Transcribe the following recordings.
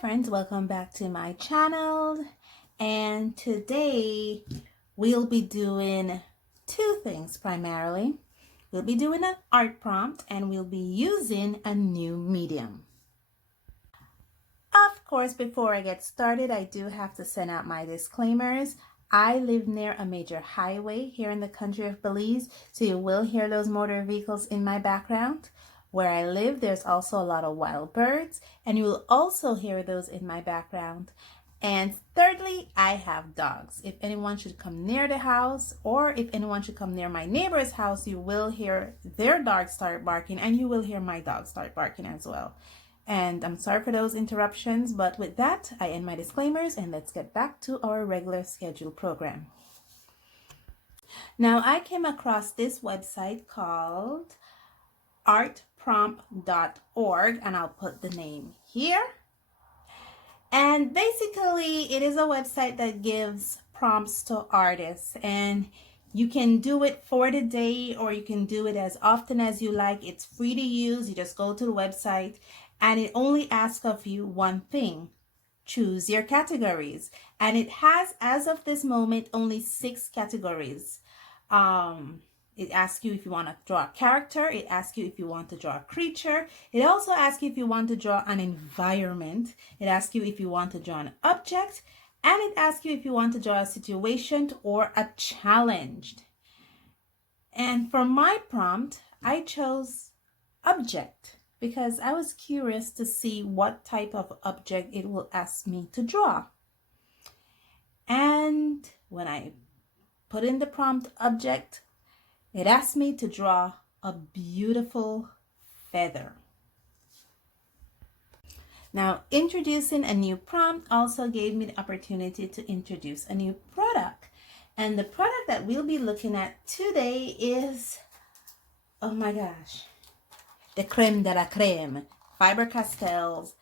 friends, welcome back to my channel, and today we'll be doing two things primarily. We'll be doing an art prompt and we'll be using a new medium. Of course, before I get started, I do have to send out my disclaimers. I live near a major highway here in the country of Belize, so you will hear those motor vehicles in my background. Where I live, there's also a lot of wild birds, and you will also hear those in my background. And thirdly, I have dogs. If anyone should come near the house, or if anyone should come near my neighbor's house, you will hear their dog start barking, and you will hear my dog start barking as well. And I'm sorry for those interruptions, but with that, I end my disclaimers, and let's get back to our regular scheduled program. Now, I came across this website called artprompt.org, and I'll put the name here. And basically, it is a website that gives prompts to artists, and you can do it for the day or you can do it as often as you like. It's free to use. You just go to the website and it only asks of you one thing: choose your categories. And it has, as of this moment, only 6 categories. It asks you if you want to draw a character. It asks you if you want to draw a creature. It also asks you if you want to draw an environment. It asks you if you want to draw an object. And it asks you if you want to draw a situation or a challenge. And for my prompt, I chose object because I was curious to see what type of object it will ask me to draw. And when I put in the prompt object, it asked me to draw a beautiful feather. Now, introducing a new prompt also gave me the opportunity to introduce a new product. And the product that we'll be looking at today is, oh my gosh, the creme de la creme, Faber Castell's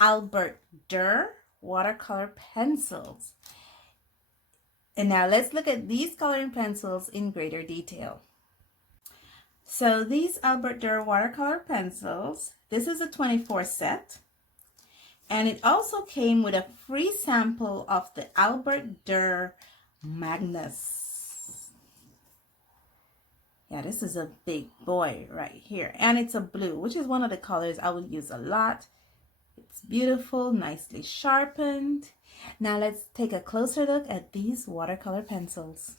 Albercht Durer Watercolor Pencils. And now let's look at these coloring pencils in greater detail. So these Albercht Durer Watercolor Pencils, this is a 24 set. And it also came with a free sample of the Albercht Durer Magnus. Yeah, this is a big boy right here. And it's a blue, which is one of the colors I will use a lot. It's beautiful, nicely sharpened. Now let's take a closer look at these watercolor pencils.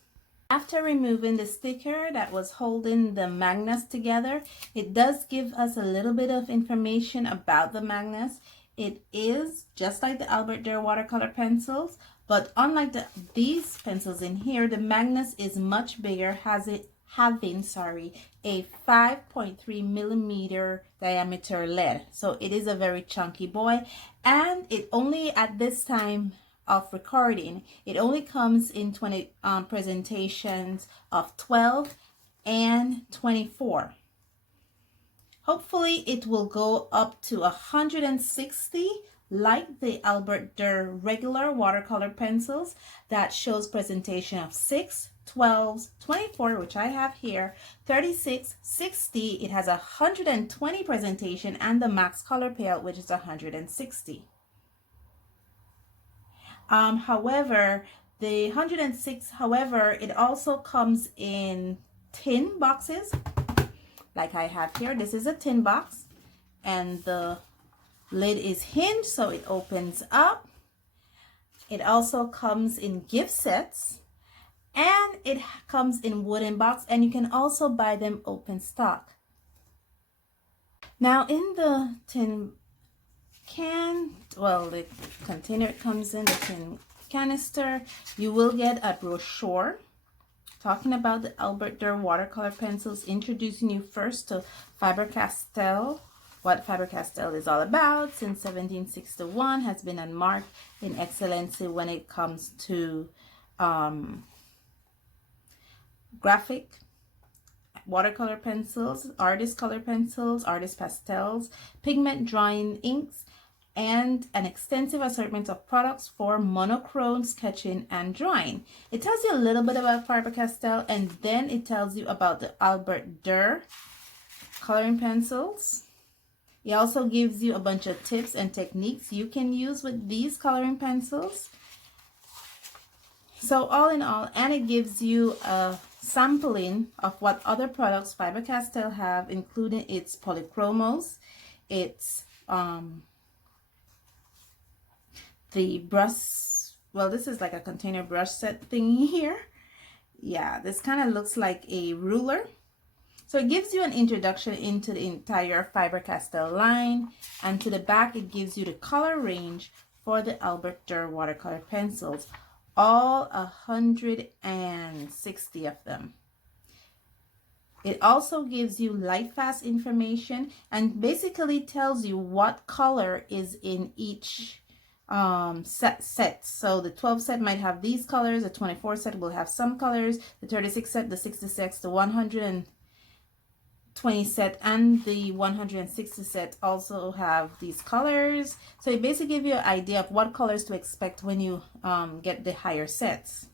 After removing the sticker that was holding the Magnus together, it does give us a little bit of information about the Magnus. It is just like the Albercht Durer watercolor pencils, but unlike these pencils in here, the Magnus is much bigger, having a 5.3 millimeter diameter lead. So it is a very chunky boy, and it only, at this time of recording, it only comes in 20 presentations of 12 and 24. Hopefully it will go up to 160 like the Albercht Durer regular watercolor pencils that shows presentation of 6, 12, 24, which I have here, 36, 60. It has 120 presentation and the max color payout, which is 160. However, the 106, however, it also comes in tin boxes like I have here. This is a tin box and the lid is hinged, so it opens up. It also comes in gift sets, and it comes in wooden box, and you can also buy them open stock. Now in the tin can, well, the container it comes in, the tin canister, you will get a brochure talking about the Albercht Durer watercolor pencils, introducing you first to Faber Castell, what Faber Castell is all about. Since 1761 has been unmarked in excellency when it comes to graphic watercolor pencils, artist color pencils, artist pastels, pigment drawing inks, and an extensive assortment of products for monochrome sketching and drawing. It tells you a little bit about Faber Castell, and then it tells you about the Albercht Durer coloring pencils. It also gives you a bunch of tips and techniques you can use with these coloring pencils. So all in all, and it gives you a sampling of what other products Faber Castell have, including its polychromos, its the brush, well, this is like a container brush set thing here. Yeah, this kind of looks like a ruler. So it gives you an introduction into the entire Faber Castell line, and to the back it gives you the color range for the Albercht Durer watercolor pencils, all 160 of them. It also gives you light fast information and basically tells you what color is in each set. So the 12 set might have these colors, the 24 set will have some colors, the 36 set, the 66, the 120 set, and the 160 set also have these colors. So it basically gives you an idea of what colors to expect when you get the higher sets.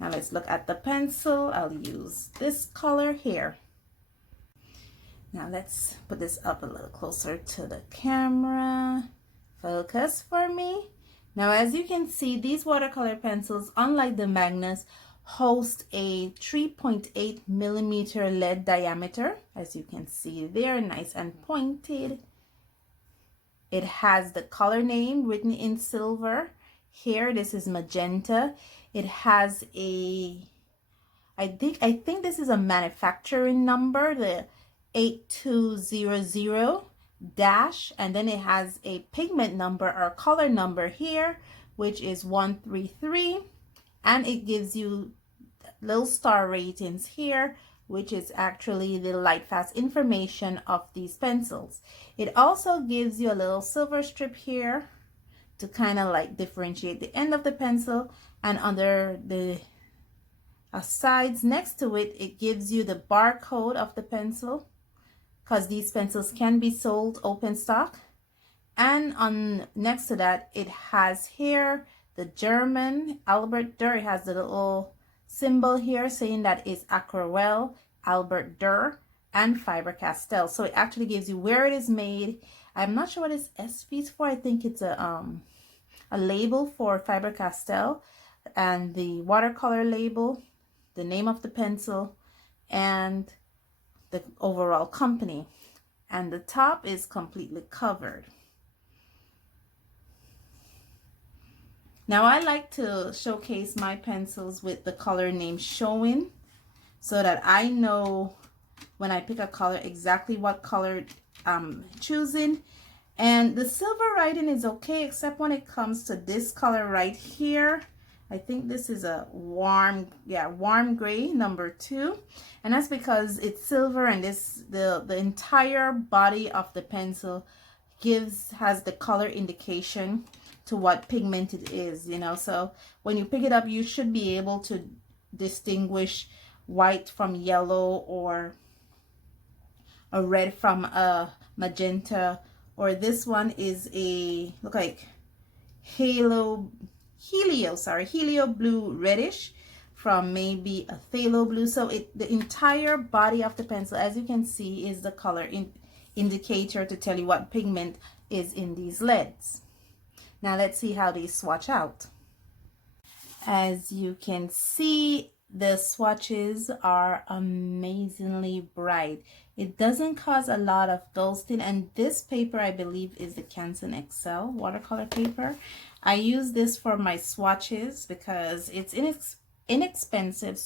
Now let's look at the pencil. I'll use this color here. Now let's put this up a little closer to the camera. Focus for me. Now as you can see, these watercolor pencils, unlike the Magnus, host a 3.8 millimeter lead diameter. As you can see, they're nice and pointed. It has the color name written in silver. Here, this is magenta. It has a, I think this is a manufacturing number, the 8200 dash, and then it has a pigment number or color number here, which is 133, and it gives you little star ratings here, which is actually the light fast information of these pencils. It also gives you a little silver strip here to kind of like differentiate the end of the pencil, and under the sides next to it, it gives you the barcode of the pencil, because these pencils can be sold open stock. And on next to that, it has here the German Albercht Durer. It has the little symbol here saying that it's Aquarelle, Albercht Durer, and Faber Castell. So it actually gives you where it is made. I'm not sure what this S is for. I think it's a label for Faber Castell, and the watercolor label, the name of the pencil, and the overall company. And the top is completely covered. Now I like to showcase my pencils with the color name showing, so that I know when I pick a color exactly what color I'm choosing. And the silver writing is okay, except when it comes to this color right here. I think this is a warm gray, number 2. And that's because it's silver, and this the entire body of the pencil has the color indication to what pigment it is, you know. So when you pick it up, you should be able to distinguish white from yellow, or a red from a magenta, or this one is a look like helio blue reddish from maybe a phthalo blue. So the entire body of the pencil, as you can see, is the color indicator to tell you what pigment is in these leads. Now let's see how these swatch out. As you can see, the swatches are amazingly bright. It doesn't cause a lot of ghosting, and this paper I believe is the Castell XL watercolor paper. I use this for my swatches because it's inexpensive,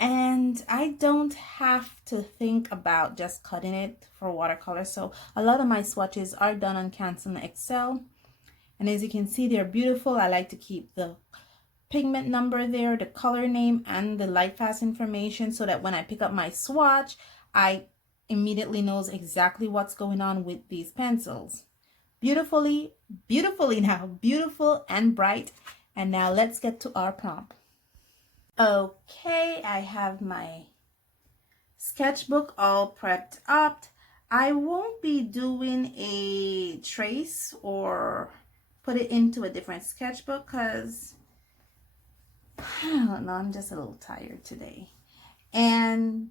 and I don't have to think about just cutting it for watercolor. So a lot of my swatches are done on Castell XL, and as you can see, they're beautiful. I like to keep the pigment number there, the color name, and the light fast information, so that when I pick up my swatch, I immediately knows exactly what's going on with these pencils. Beautiful and bright. And now let's get to our prompt. Okay, I have my sketchbook all prepped up. I won't be doing a trace or put it into a different sketchbook because I don't know, I'm just a little tired today. And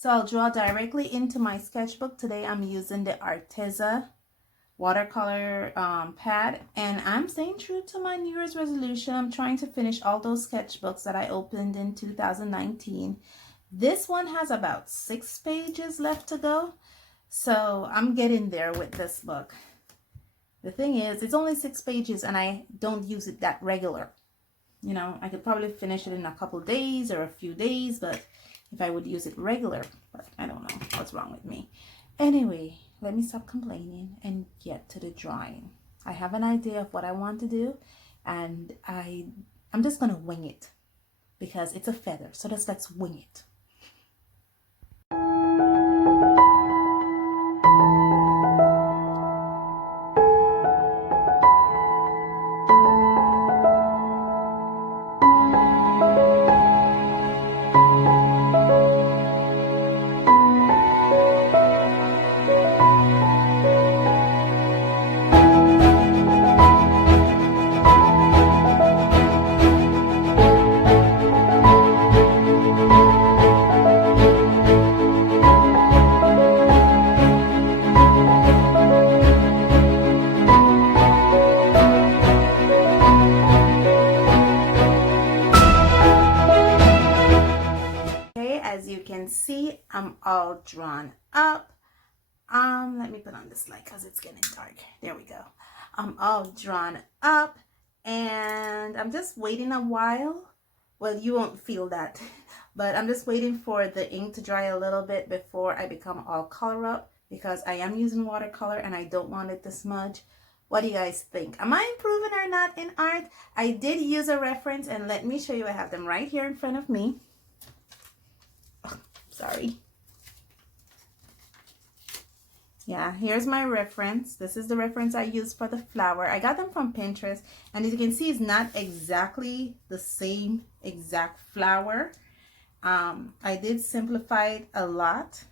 So I'll draw directly into my sketchbook. Today I'm using the Arteza watercolor pad, and I'm staying true to my New Year's resolution. I'm trying to finish all those sketchbooks that I opened in 2019. This one has about 6 pages left to go, so I'm getting there with this book. The thing is, it's only 6 pages and I don't use it that regular. You know, I could probably finish it in a couple days or a few days, but if I would use it regular, but I don't know what's wrong with me. Anyway, let me stop complaining and get to the drawing. I have an idea of what I want to do, and I'm just gonna wing it because it's a feather. So let's wing it. See, I'm all drawn up. Let me put on this light because it's getting dark. There we go. I'm all drawn up, and I'm just waiting a while. Well, you won't feel that, but I'm just waiting for the ink to dry a little bit before I become all color up, because I am using watercolor and I don't want it to smudge. What do you guys think? Am I improving or not in art? I did use a reference, and let me show you. I have them right here in front of me. Sorry. Yeah, here's my reference. This is the reference I used for the flower. I got them from Pinterest, and as you can see, it's not exactly the same exact flower. I did simplify it a lot,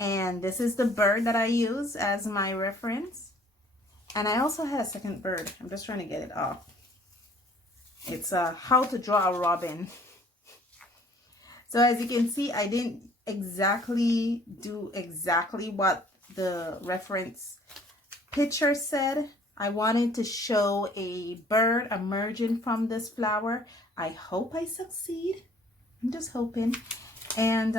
and this is the bird that I use as my reference. And I also had a second bird. I'm just trying to get it off. It's how to draw a robin. So as you can see, I didn't exactly do exactly what the reference picture said. I wanted to show a bird emerging from this flower. I hope I succeed. I'm just hoping. And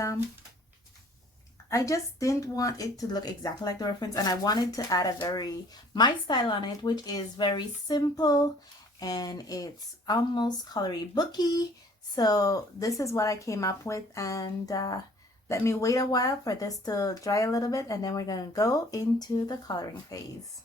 I just didn't want it to look exactly like the reference, and I wanted to add my style on it, which is very simple, and it's almost colory booky. So this is what I came up with, and let me wait a while for this to dry a little bit, and then we're going to go into the coloring phase.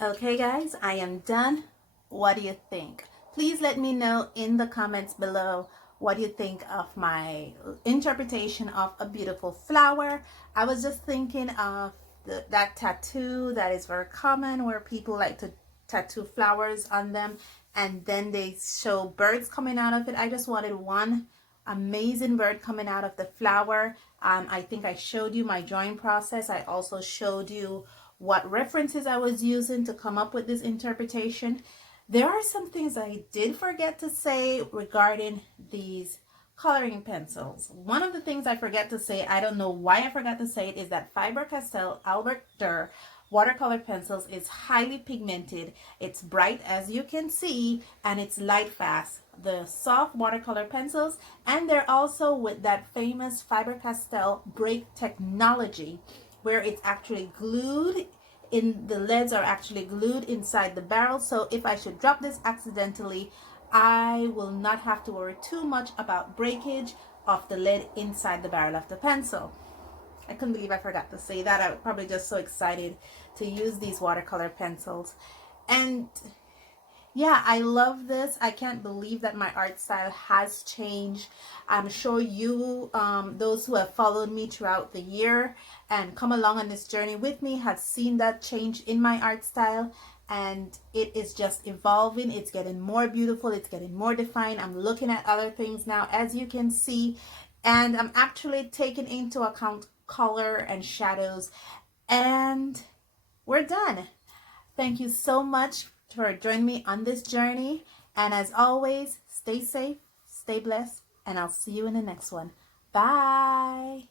Okay guys, I am done. What do you think? Please let me know in the comments below what you think of my interpretation of a beautiful flower. I was just thinking of that tattoo that is very common, where people like to tattoo flowers on them and then they show birds coming out of it. I just wanted one amazing bird coming out of the flower. I think I showed you my drawing process. I also showed you what references I was using to come up with this interpretation. There are some things I did forget to say regarding these coloring pencils. One of the things I forget to say, I don't know why I forgot to say it, is that Faber Castell Albercht Durer watercolor pencils is highly pigmented. It's bright, as you can see, and it's light fast. The soft watercolor pencils, and they're also with that famous Faber Castell break technology, where it's actually glued in, the leads are actually glued inside the barrel. So if I should drop this accidentally, I will not have to worry too much about breakage of the lead inside the barrel of the pencil. I couldn't believe I forgot to say that. I was probably just so excited to use these watercolor pencils. And Yeah, I love this. I can't believe that my art style has changed. I'm sure you, those who have followed me throughout the year and come along on this journey with me, have seen that change in my art style. And it is just evolving. It's getting more beautiful. It's getting more defined. I'm looking at other things now, as you can see. And I'm actually taking into account color and shadows. And we're done. Thank you so much for joining me on this journey. And as always, stay safe, stay blessed, and I'll see you in the next one. Bye.